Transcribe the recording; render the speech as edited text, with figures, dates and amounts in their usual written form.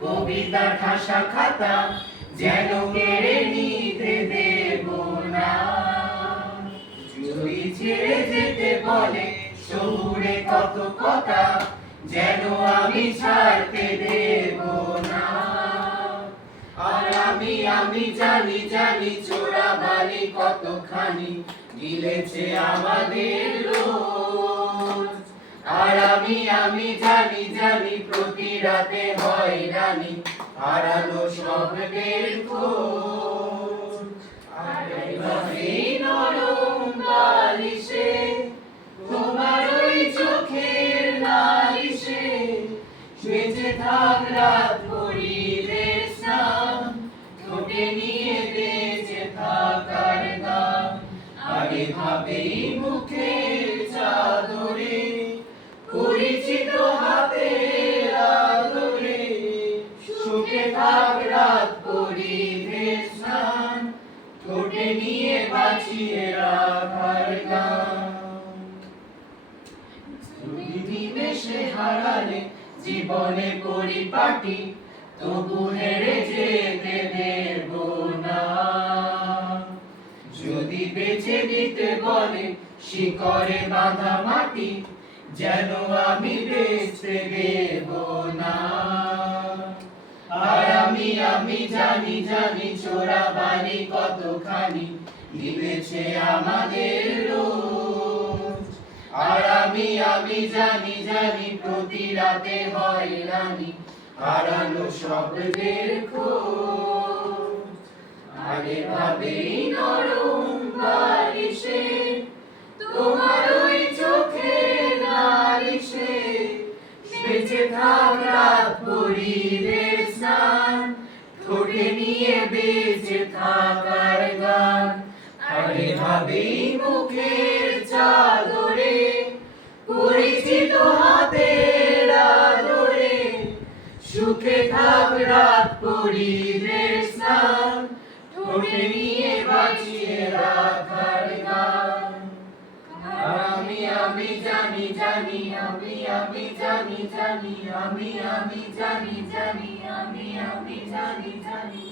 কবিতা ঠাসা খাতা যেন কেড়ে নিতে দেব না। যদি ছেড়ে যেতে বলে শহুরে কত কথা যেন আমি ছাড়তে দেব না। আর আমি জানি জানি চোরাবালি কতখানি গিলেছে আমাদের রোজ। আর আমি জানি জানি প্রতি রাতে হয়রানি হারানো স্বপ্নের খোঁজ। আর এই নরম বালিশে তোমার ওই চোখের নালিশে বেঁচে থাক রাত ভরিদের স্নান, ঠোঁটে নিয়ে বেঁচে থাকার গান। আগে ভাবেই মুখের চাদরে পরিচিত হাতের আদরে সুখে থাক রাত ভরিদের স্নান, ঠোঁটে নিয়ে বাঁচিয়ে রাখার গান। নিমেষে হারালে জীবনে পরিপাটি তবু হেরে যেতে দেব না। যদি বেঁচে দিতে বলে শিকড়ে বাঁধা মাটি যেন আমি বেঁচতে দেব না। আর আমি জানি জানি চোরাবালি কতখানি গিলেছে আমাদের রোজ। আর আমি জানি জানি প্রতি রাতে হয়রানি হারানো স্বপ্নের খোঁজ। আরে ভাবেই নরম বালিশে তোমার ওই চোখের নালিশে বেঁচে থাক রাত ভরিদের স্নান, ঠোঁটে নিয়ে বেঁচে থাকার গান। আরে ভাবেই মুখের চাদরে পরিচিত হাতের আদরে সুখে থাক রাত ভরিদের স্নান, ঠোঁটে নিয়ে বাঁচিয়ে রাখার গান। আমি জানি জানি আমি জানি জানি আমি জানি জানি আমি জানি জানি।